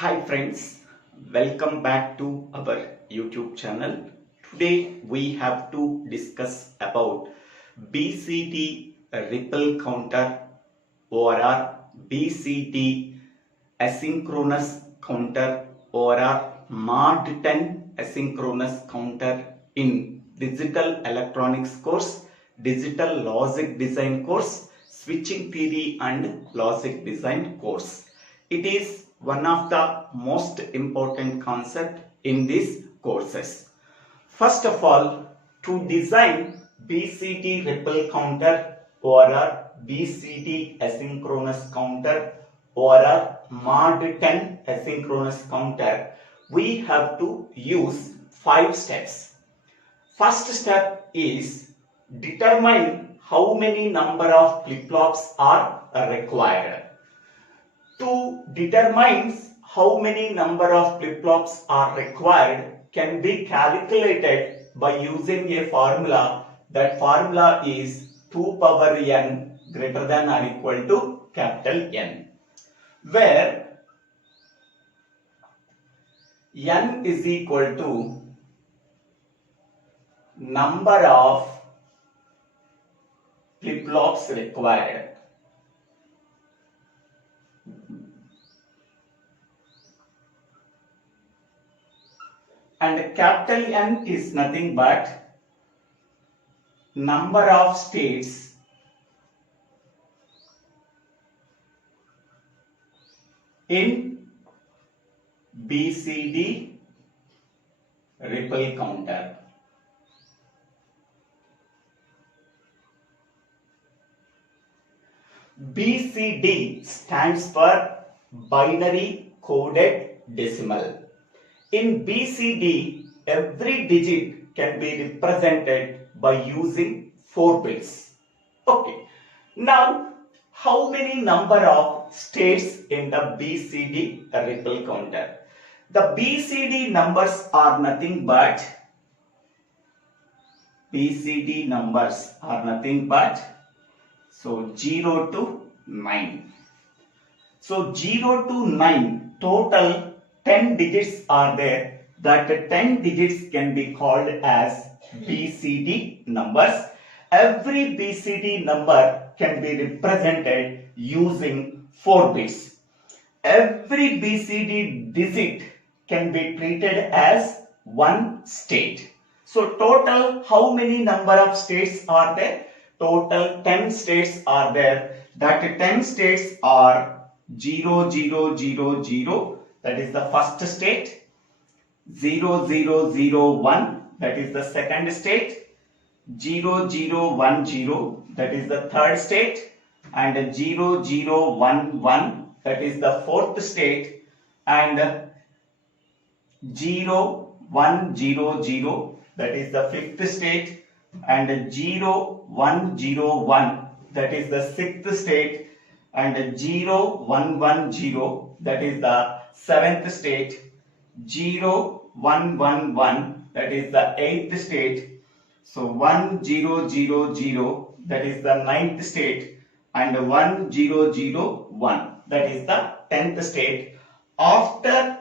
Hi friends, welcome back to our YouTube channel. Today we have to discuss about BCD Ripple Counter or BCD Asynchronous Counter or Mod 10 Asynchronous Counter in Digital Electronics course, Digital Logic Design course, Switching Theory and Logic Design course. It is one of the most important concept in these courses. First of all, to design BCD Ripple Counter or BCD Asynchronous Counter or Mod 10 Asynchronous Counter, we have to use 5 steps. First step is determine how many number of flip-flops are required. To determine how many number of flip-flops are required can be calculated by using a formula. That formula is 2 power n greater than or equal to capital N, where n is equal to number of flip-flops required. And capital N is nothing but number of states in BCD Ripple Counter. BCD stands for binary coded decimal. In BCD, every digit can be represented by using 4 bits. Okay. Now, how many number of states in the BCD Ripple Counter? The BCD numbers are nothing but so 0 to 9. So 0 to 9 total 10 digits are there. That 10 digits can be called as BCD numbers. Every BCD number can be represented using 4 bits. Every BCD digit can be treated as one state. So total how many number of states are there? Total 10 states are there. That 10 states are 0, 0, 0, 0. That is the first state. 0, 0, 0, 1. That is the second state. 0, 0, 1, 0. That is the third state. And 0, 0, 1, 1. That is the fourth state. And 0, 1, 0, 0. That is the fifth state. And 0, 1, 0, 1. That is the sixth state. And 0, 1, 1, 0. That is the seventh state. 0, 1, 1, 1. That is the eighth state. So 1, 0, 0, 0. That is the ninth state. And 1, 0, 0, 1. That is the 10th state. After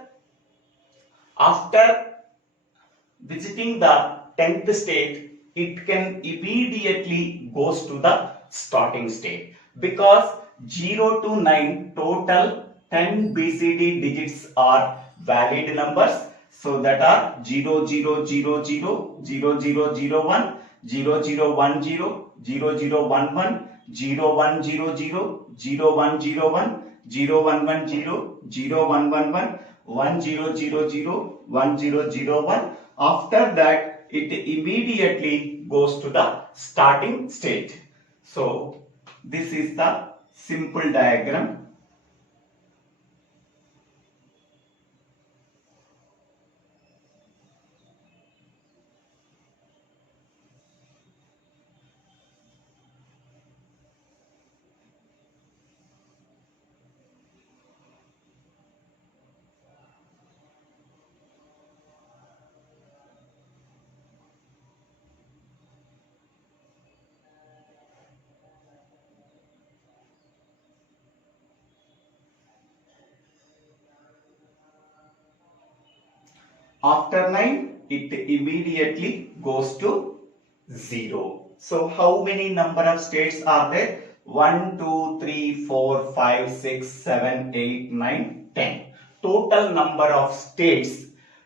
visiting the 10th state, it can immediately goes to the starting state, because 0 to 9 total 10 BCD digits are valid numbers. So that are 0, 0, 0, 0, 0, 0, 0, 1, 0, 0, 1, 0, 0, 0, 1, 1, 0, 1, 0, 0, 0, 1, 0, 1, 0, 1, 1, 0, 0, 1, 1, 1, 1, 0, 0, 0, 1, 0, 0, 1. After that, it immediately goes to the starting state. So this is the simple diagram. After 9, it immediately goes to 0. So how many number of states are there? 1, 2, 3, 4, 5, 6, 7, 8, 9, 10. Total number of states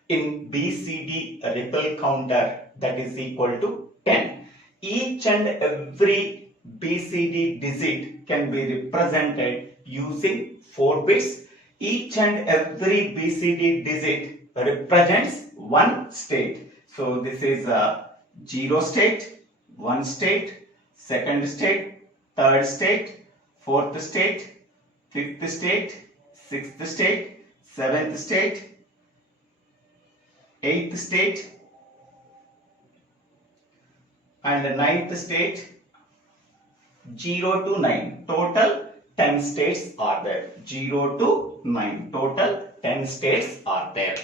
in BCD Ripple Counter, that is equal to 10. Each and every BCD digit can be represented using 4 bits. Each and every BCD digit represents one state. So this is a 0 state, 1 state, 2nd state, 3rd state, 4th state, 5th state, 6th state, 7th state, 8th state, and 9th state, 0 to 9. Total 10 states are there. 0 to 9. Total 10 states are there.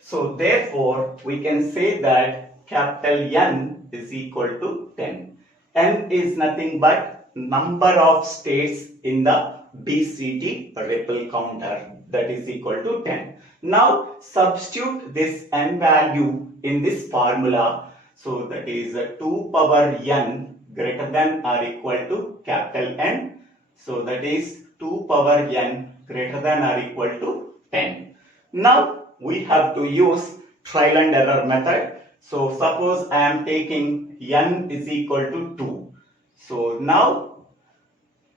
So therefore, we can say that capital N is equal to 10. N is nothing but number of states in the BCD Ripple Counter, that is equal to 10. Now substitute this N value in this formula. So that is 2 power N greater than or equal to capital N. So that is 2 power N greater than or equal to 10. Now we have to use trial and error method. So suppose I am taking N is equal to 2. So now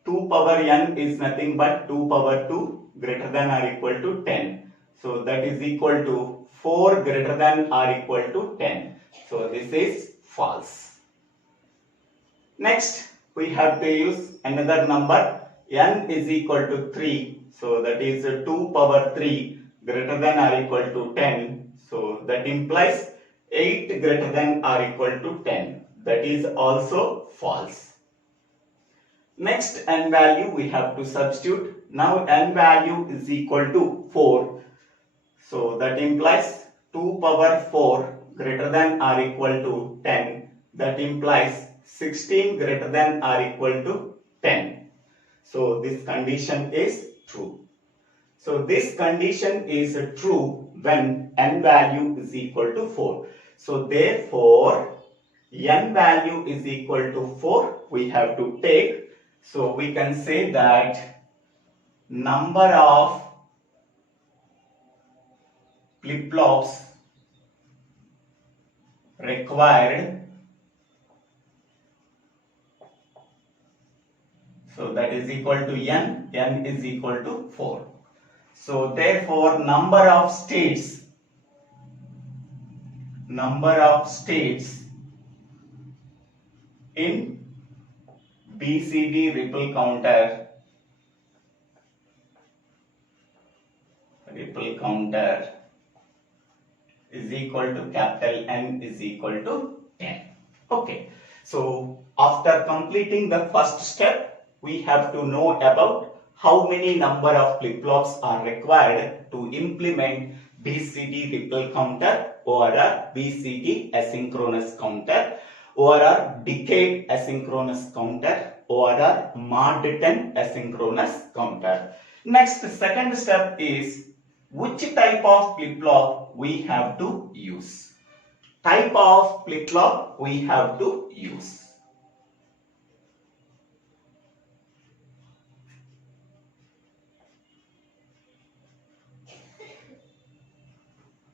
2 power N is nothing but 2 power 2 greater than or equal to 10. So that is equal to 4 greater than or equal to 10. So this is false. Next, we have to use another number. N is equal to 3. So that is 2 power 3 greater than or equal to 10. So that implies 8 greater than or equal to 10. That is also false. Next N value we have to substitute. Now N value is equal to 4. So that implies 2 power 4 greater than or equal to 10. That implies 16 greater than or equal to 10. So this condition is true. So this condition is true when N value is equal to 4. So therefore N value is equal to 4 we have to take. So we can say that number of flip-flops required, so that is equal to N. N is equal to 4. So therefore number of states in BCD Ripple Counter is equal to capital N is equal to 10. Okay. So after completing the first step, we have to know about how many number of flip-flops are required to implement BCD Ripple Counter or a BCD Asynchronous Counter or a Decade Asynchronous Counter or a Mod 10 Asynchronous Counter. Next, second step is which type of flip-flop we have to use. Type of flip-flop we have to use.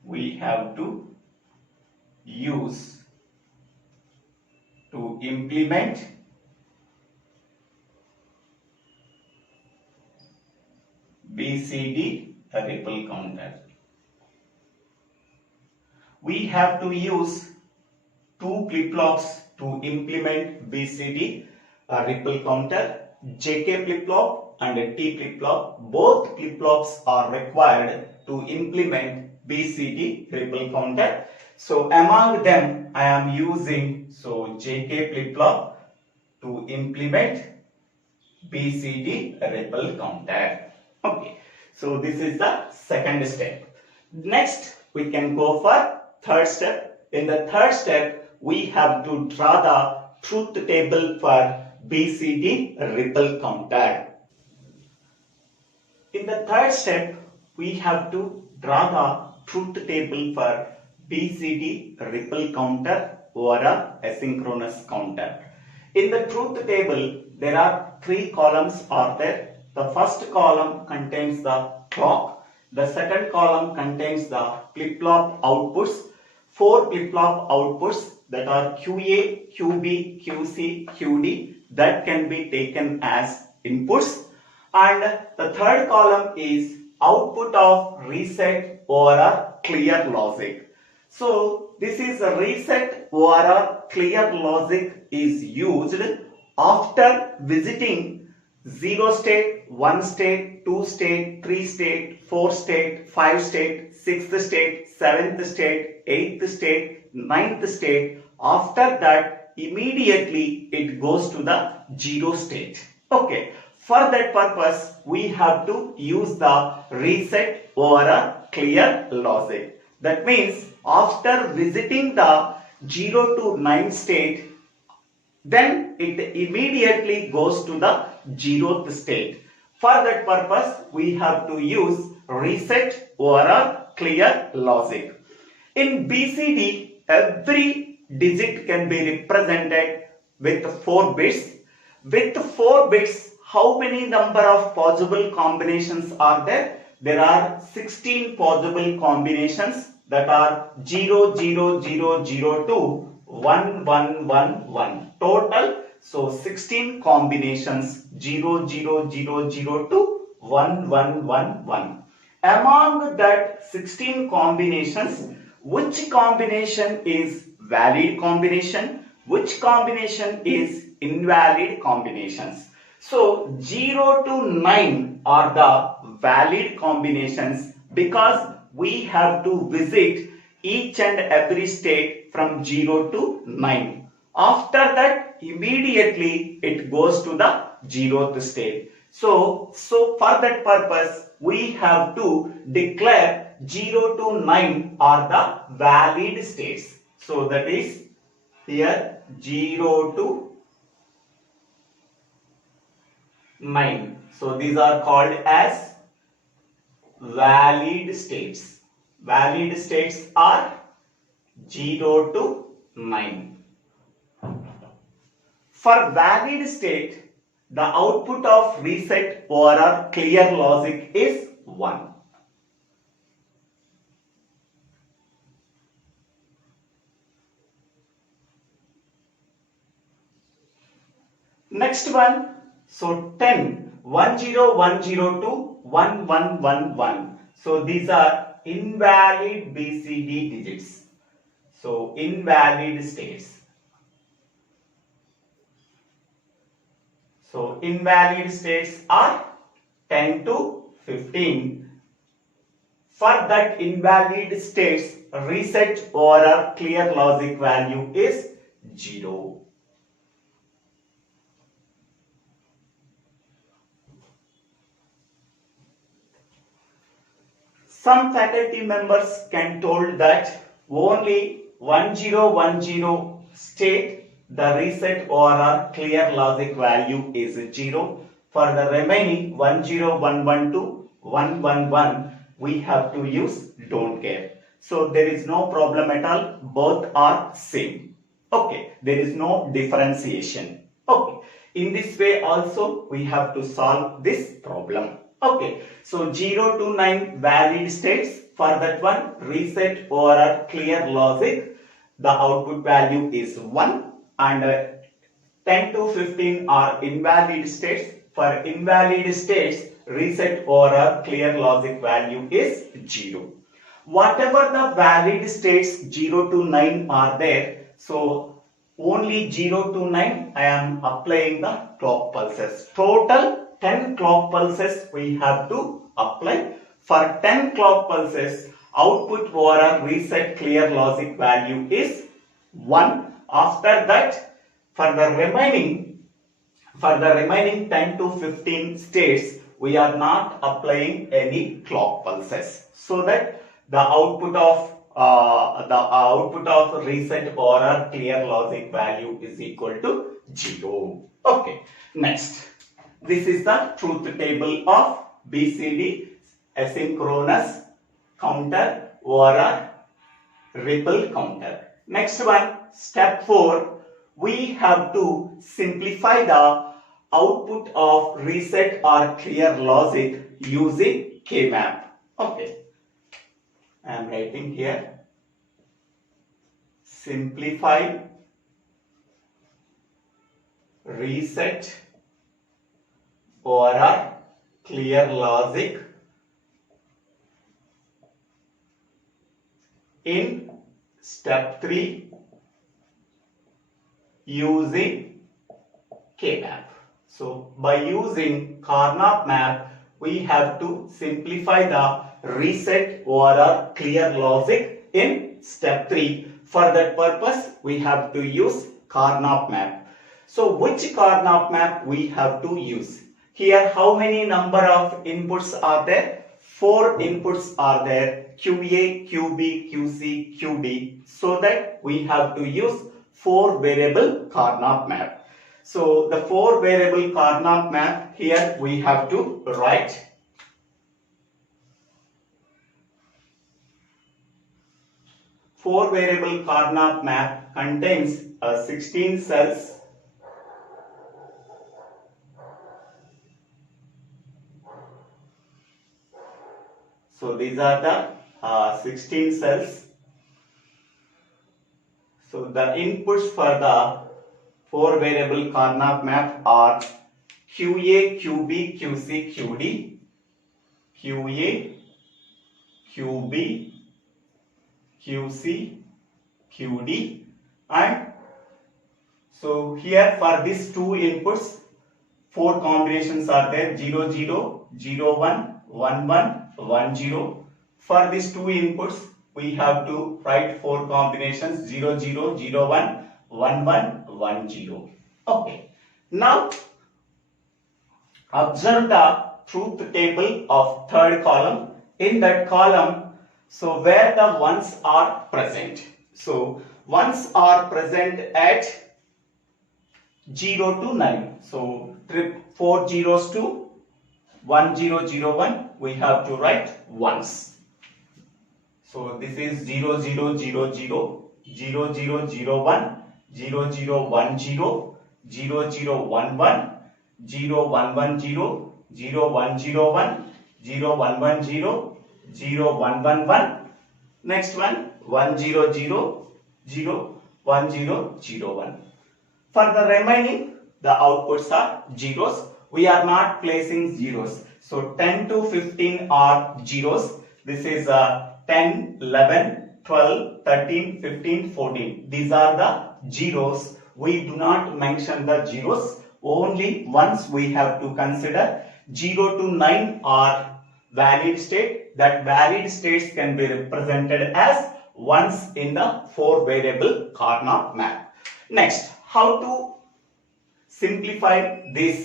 We have to use to implement BCD Ripple Counter. We have to use two flip-flops to implement BCD Ripple Counter, JK Flipflop and T Flipflop. Both flip-flops are required to implement BCD Ripple Counter. So among them I am using JK Flipflop to implement BCD Ripple Counter. Okay, so this is the second step. Next we can go for third step. In the third step we have to draw the truth table for BCD Ripple Counter. In the third step we have to draw the truth table for BCD Ripple Counter or a asynchronous counter. In the truth table, there are three columns are there. The first column contains the clock. The second column contains the flip-flop outputs. Four flip-flop outputs that are QA, QB, QC, QD that can be taken as inputs. And the third column is output of reset or a clear logic. So this is a reset or a clear logic is used after visiting 0 state, 1 state, 2 state, 3 state, 4 state, 5 state, 6th state, 7th state, 8th state, 9th state. After that, immediately it goes to the 0 state. Okay. For that purpose, we have to use the reset or a clear logic. That means after visiting the 0 to 9 state, then it immediately goes to the 0th state. For that purpose, we have to use reset or a clear logic. In BCD, every digit can be represented with 4 bits. With 4 bits, how many number of possible combinations are there? There are 16 possible combinations that are 0, 0, 0, 0 to 1, 1, 1, 1. Total, so 16 combinations 0, 0, 0, 0 to 1, 1, 1, 1. Among that 16 combinations, which combination is valid combination? Which combination is invalid combinations? So 0 to 9 are the valid combinations because we have to visit each and every state from 0 to 9. After that, immediately it goes to the 0th state. So for that purpose, we have to declare 0 to 9 are the valid states. So that is here 0 to 9. So these are called as valid states. Valid states are 0 to 9. For valid state, the output of reset or a clear logic is 1. Next one. So 10, 1 0 1 0 to 1 1 1 1. So these are invalid BCD digits. So invalid states. So invalid states are 10 to 15. For that invalid states, reset or a clear logic value is 0. Some faculty members can told that only 1010 state the reset or a clear logic value is 0. For the remaining 10112, 111 we have to use don't care. So there is no problem at all. Both are same. Okay. There is no differentiation. Okay. In this way also we have to solve this problem. Okay, so 0 to 9 valid states. For that one, reset or a clear logic, the output value is 1, and 10 to 15 are invalid states. For invalid states, reset or a clear logic value is 0. Whatever the valid states 0 to 9 are there, so only 0 to 9 I am applying the clock pulses. Total 10 clock pulses we have to apply. For 10 clock pulses, output or a reset clear logic value is 1. After that, for the remaining 10 to 15 states, we are not applying any clock pulses, so that the output of reset or a clear logic value is equal to 0. Okay, next. This is the truth table of BCD Asynchronous Counter or a Ripple Counter. Next one, step 4, we have to simplify the output of reset or clear logic using KMap. Okay, I am writing here. Simplify reset or clear logic in step 3 using KMap. So by using KMap map, we have to simplify the reset or clear logic in step 3. For that purpose, we have to use KMap map. So which KMap map we have to use? Here, how many number of inputs are there? 4 inputs are there, QA, QB, QC, QD. So that we have to use 4 variable KMap map. So the 4 variable KMap map, here we have to write. Four variable KMap map contains 16 cells. So these are the 16 cells. So the inputs for the 4 variable KMap map are QA, QB, QC, QD, QA, QB, QC, QD, and so here for these 2 inputs, 4 combinations are there, 0, 0, 0, 1, 1, 1, 1, 0. For these 2 inputs, we have to write 4 combinations, 0, 0, 0, 1, 1, 1, 1, 0. Okay. Now, observe the truth table of third column. In that column, so where the ones are present. So ones are present at 0 to 9. So 4 zeros to 1 0 0 1, we have to write ones. So this is 0 0 0 0, 0 0 0 1, 0 0 1 0, 0 0 1 1, 0 1 1 0, 0 1 0 1, 0 1 1 0, 0 1 1 1. Next one 1 0 0 0 1 0 0 1. For the remaining, the outputs are zeros. We are not placing zeros. So 10 to 15 are zeros. This is 10, 11, 12, 13, 15, 14. These are the zeros. We do not mention the zeros. Only once we have to consider 0 to 9 are valid state. That valid states can be represented as ones in the 4 variable KMap map. Next, how to simplify these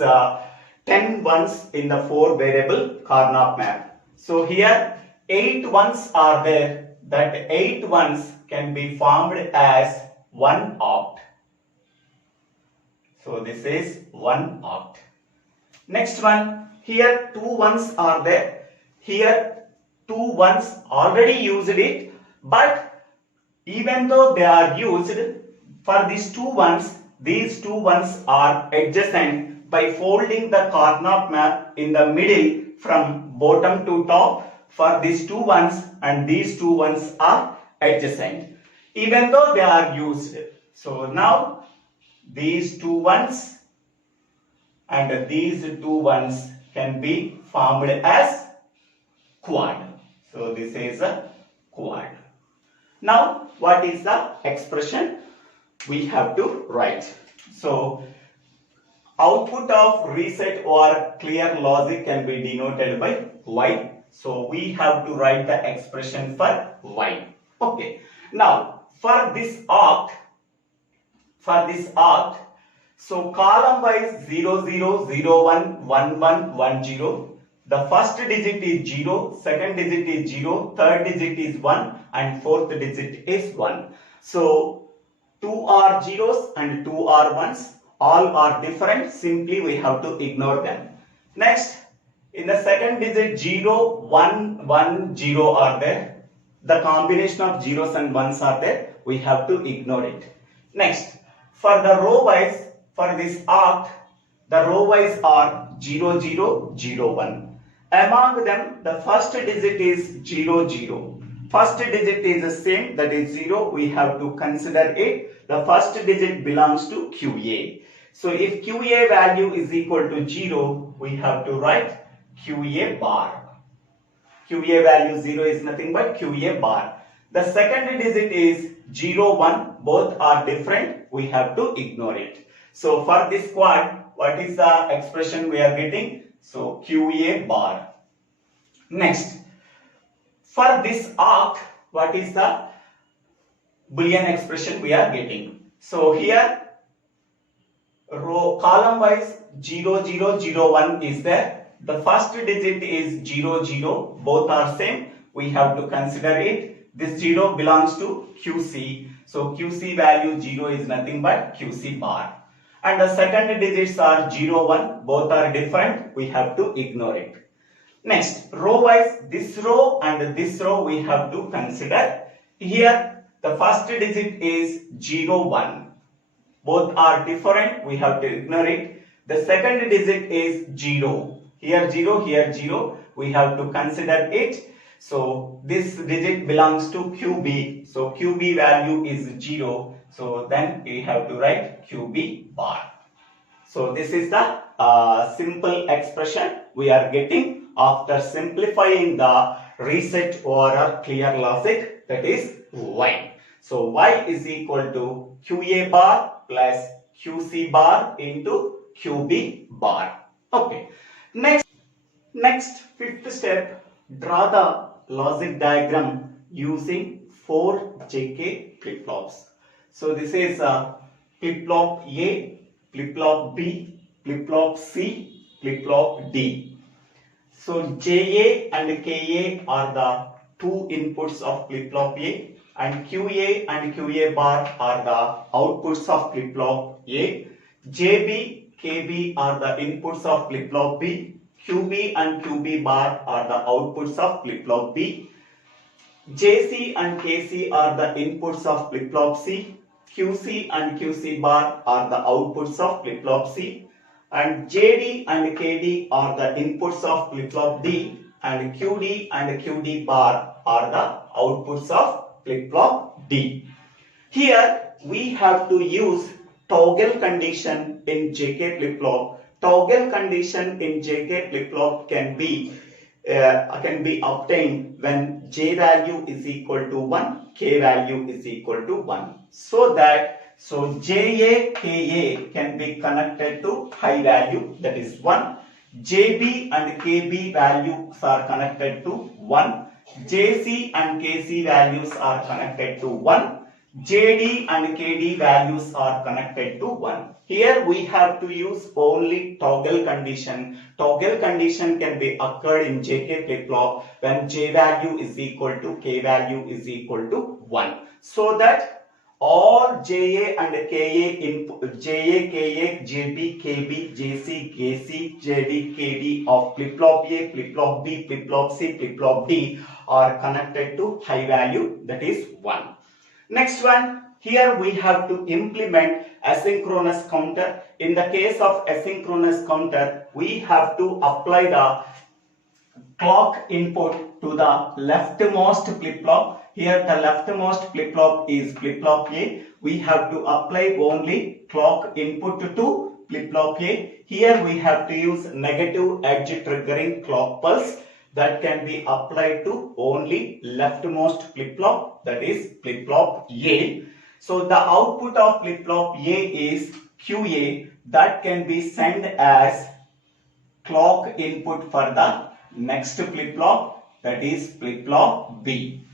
10 ones in the 4 variable KMap map. So here 8 ones are there. That 8 ones can be formed as 1 oct. So this is 1 oct. Next one, here 2 ones are there. Here 2 ones already used it, but even though they are used, for these 2 ones, these 2 ones are adjacent by folding the KMap map in the middle from bottom to top. For these 2 ones and these 2 ones are adjacent, even though they are used. So now these 2 ones and these 2 ones can be formed as quad. So this is a quad. Now what is the expression we have to write? So output of reset or clear logic can be denoted by Y. So we have to write the expression for Y. Okay. Now for this oct, so column wise 0 0 0 1 1 1 1 0. The first digit is 0, second digit is 0, third digit is 1 and fourth digit is 1. So 2 are zeros and 2 are ones. All are different. Simply we have to ignore them. Next, in the second digit 0, 1, 1, 0 are there. the combination of zeros and ones are there, we have to ignore it. Next, for the row wise, for this arc, the row wise are 0, 0, 0, 1. Among them, the first digit is 0, 0. First digit is the same, that is 0. We have to consider it. The first digit belongs to QA. So if QA value is equal to 0, we have to write QA bar. QA value 0 is nothing but QA bar. The second digit is 0, 1. Both are different. We have to ignore it. So for this quad, what is the expression we are getting? So QA bar. Next, for this arc, what is the Boolean expression we are getting? So here, row column wise 0, 0, 0, 1 is there. The first digit is 0, 0. Both are same. We have to consider it. This 0 belongs to QC. So QC value 0 is nothing but QC bar. And the second digits are 0, 1. Both are different. We have to ignore it. Next, row wise, this row and this row we have to consider. Here, the first digit is 0, 1. Both are different. We have to ignore it. The second digit is 0. Here 0, here 0. We have to consider it. So this digit belongs to QB. So QB value is 0. So then we have to write QB bar. So this is the simple expression we are getting after simplifying the reset or clear logic, that is Y. So Y is equal to QA bar plus QC bar into QB bar. Okay. Next, fifth step, draw the logic diagram using 4 JK flip-flops. So this is flip-flop A, flip-flop B, flip-flop C, flip-flop D. So JA and KA are the two inputs of flip-flop A, and QA and QA bar are the outputs of flip-flop A. JB, KB are the inputs of flip-flop B. QB and QB bar are the outputs of flip-flop B. JC and KC are the inputs of flip-flop C. QC and QC bar are the outputs of flip-flop C. And JD and KD are the inputs of flip-flop D. And QD and QD bar are the outputs of flip-flop D. Here we have to use toggle condition in JK flip-flop. Toggle condition in JK flip-flop can be obtained when J value is equal to 1, K value is equal to 1. So JA, KA can be connected to high value, that is 1. JB and KB values are connected to 1. JC and KC values are connected to 1. JD and KD values are connected to 1. Here we have to use only toggle condition. Toggle condition can be occurred in JK flip-flop when J value is equal to K value is equal to 1. So that all JA and KA input, JA, KA, JB, KB, JC, KC, JD, KD of flip-flop A, flip-flop B, flip-flop C, flip-flop D are connected to high value, that is 1. Next one, here we have to implement asynchronous counter. In the case of asynchronous counter, we have to apply the clock input to the leftmost flip-flop. Here the leftmost flip-flop is flip-flop A. We have to apply only clock input to flip-flop A. Here we have to use negative edge triggering clock pulse that can be applied to only leftmost flip-flop, that is flip-flop A. So the output of flip-flop A is QA that can be sent as clock input for the next flip-flop, that is flip-flop B.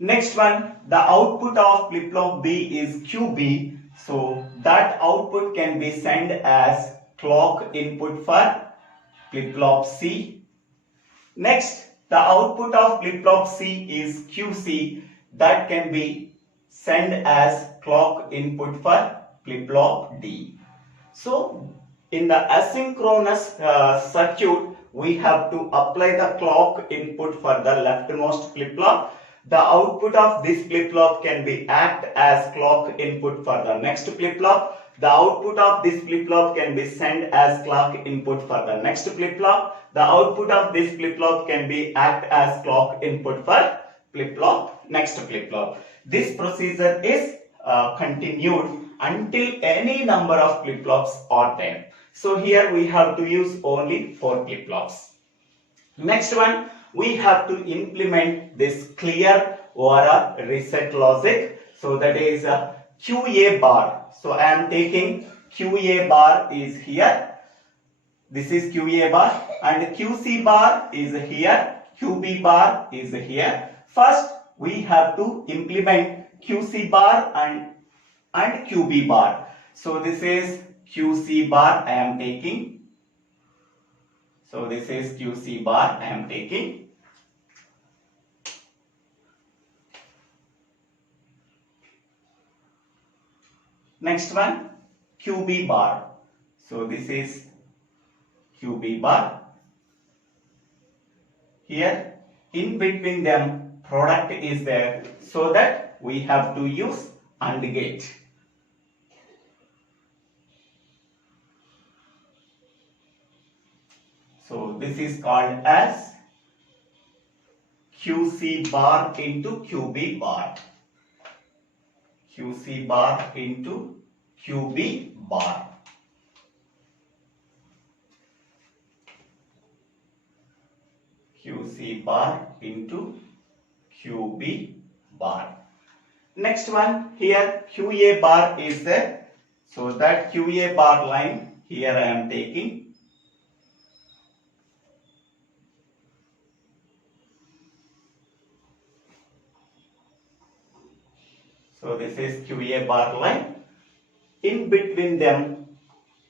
Next one, the output of flip-flop B is QB. So that output can be sent as clock input for flip-flop C. Next, the output of flip-flop C is QC that can be sent as clock input for flip-flop D. So, in the asynchronous circuit, we have to apply the clock input for the leftmost flip-flop The output of this flip-flop can be act as clock input for the next flip-flop. The output of this flip-flop can be sent as clock input for the next flip-flop. The output of this flip-flop can be act as clock input for flip-flop, next flip-flop. This procedure is continued until any number of flip-flops are there. So here we have to use only 4 flip-flops. Next one, we have to implement this clear or a reset logic. So that is QA bar. So I am taking QA bar is here. This is QA bar and QC bar is here. QB bar is here. First, we have to implement QC bar and QB bar. So this is QC bar I am taking. So this is QC bar I am taking. Next one, QB bar. So this is QB bar. Here in between them product is there, so that we have to use AND gate. So this is called as QC bar into QB bar. QC bar into QB bar. QC bar into QB bar. Next one, here QA bar is there. So that QA bar line here I am taking. So this is QA bar line. In between them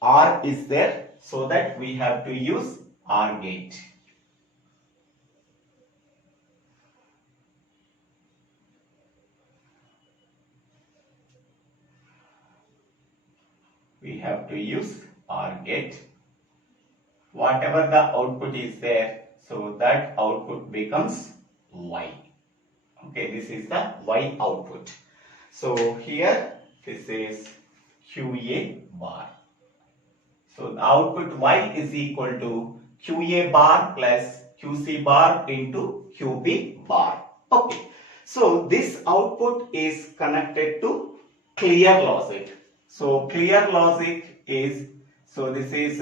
OR is there, so that we have to use OR gate. We have to use OR gate. Whatever the output is there, so that output becomes Y. Okay, this is the Y output. So here this is QA bar. So the output Y is equal to QA bar plus QC bar into QB bar. Okay. So this output is connected to clear logic. So clear logic is, so this is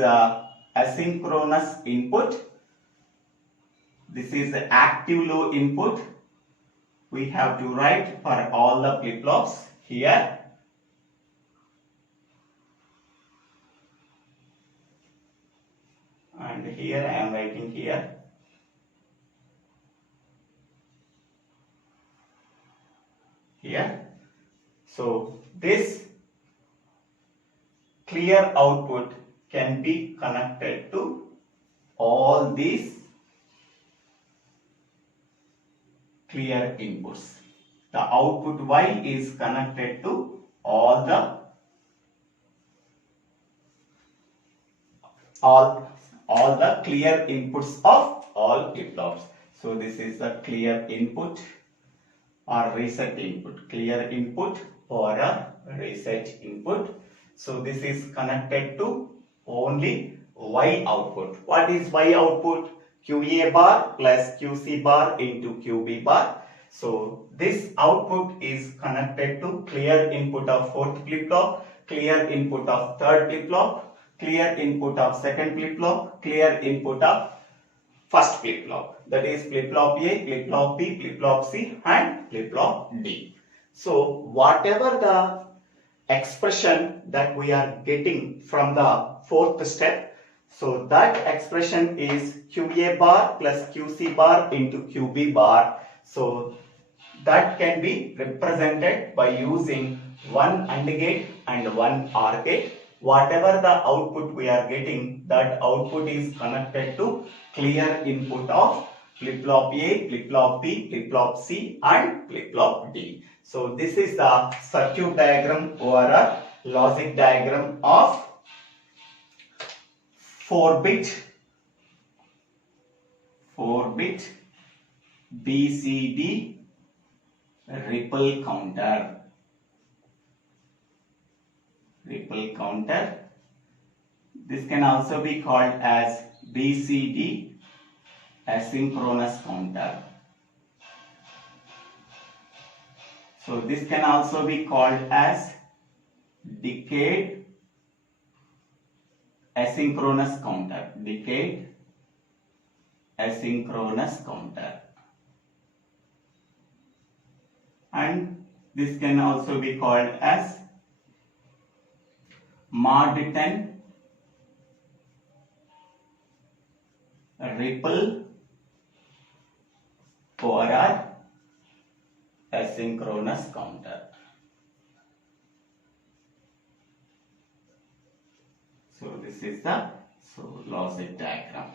asynchronous input. This is the active low input. We have to write for all the flip-flops here. And here I am writing here. Here. So this clear output can be connected to all these clear inputs. The output Y is connected to all the clear inputs of all flip-flops. So this is the clear input or reset input. Clear input or a reset input. So this is connected to only Y output. What is Y output? QA bar plus QC bar into QB bar. So this output is connected to clear input of 4th flip-flop, clear input of 3rd flip-flop, clear input of 2nd flip-flop, clear input of 1st flip-flop. That is flip-flop A, flip-flop B, flip-flop C and flip-flop D. So whatever the expression that we are getting from the 4th step, so that expression is QA bar plus QC bar into QB bar. So that can be represented by using one AND gate and one OR gate. Whatever the output we are getting, that output is connected to clear input of flip-flop A, flip-flop B, flip-flop C and flip-flop D. So this is the circuit diagram or a logic diagram of 4-bit BCD Ripple counter. Ripple counter. This can also be called as BCD Asynchronous Counter. So this can also be called as decade asynchronous counter. Decade asynchronous counter. And this can also be called as mod 10 ripple or asynchronous counter. So this is the logic diagram.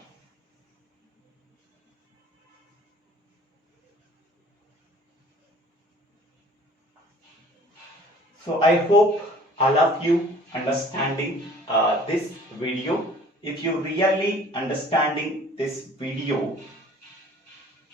So I hope all of you understanding this video. If you really understanding this video,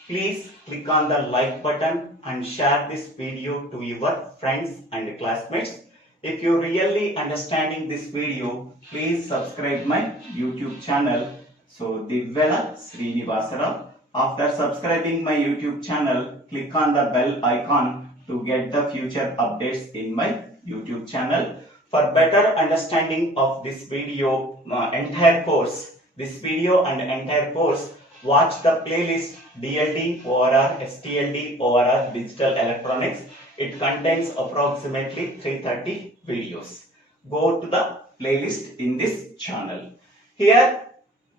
please click on the like button and share this video to your friends and classmates. If you really understanding this video, please subscribe my YouTube channel. So Divvela Srinivasara. After subscribing my YouTube channel, click on the bell icon to get the future updates in my YouTube channel. For better understanding of this video, entire course, watch the playlist DLD ORR STLD ORR Digital Electronics. It contains approximately 330 videos. Go to the playlist in this channel. Here,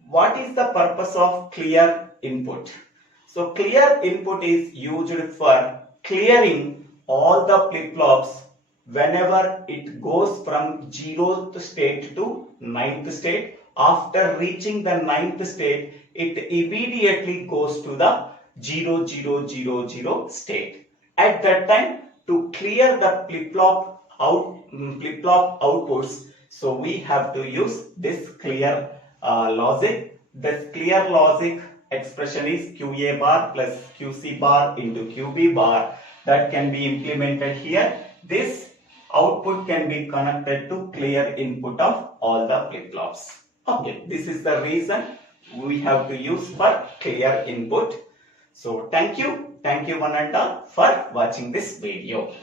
what is the purpose of clear input? So clear input is used for clearing all the flip-flops whenever it goes from 0th state to 9th state. After reaching the 9th state, it immediately goes to the 0, 0, 0, 0 state. At that time, to clear the flip-flop outputs, so we have to use this clear logic. This clear logic expression is QA bar plus QC bar into QB bar. That can be implemented here. This output can be connected to clear input of all the flip-flops. Okay, this is the reason we have to use for clear input. So thank you one and all for watching this video.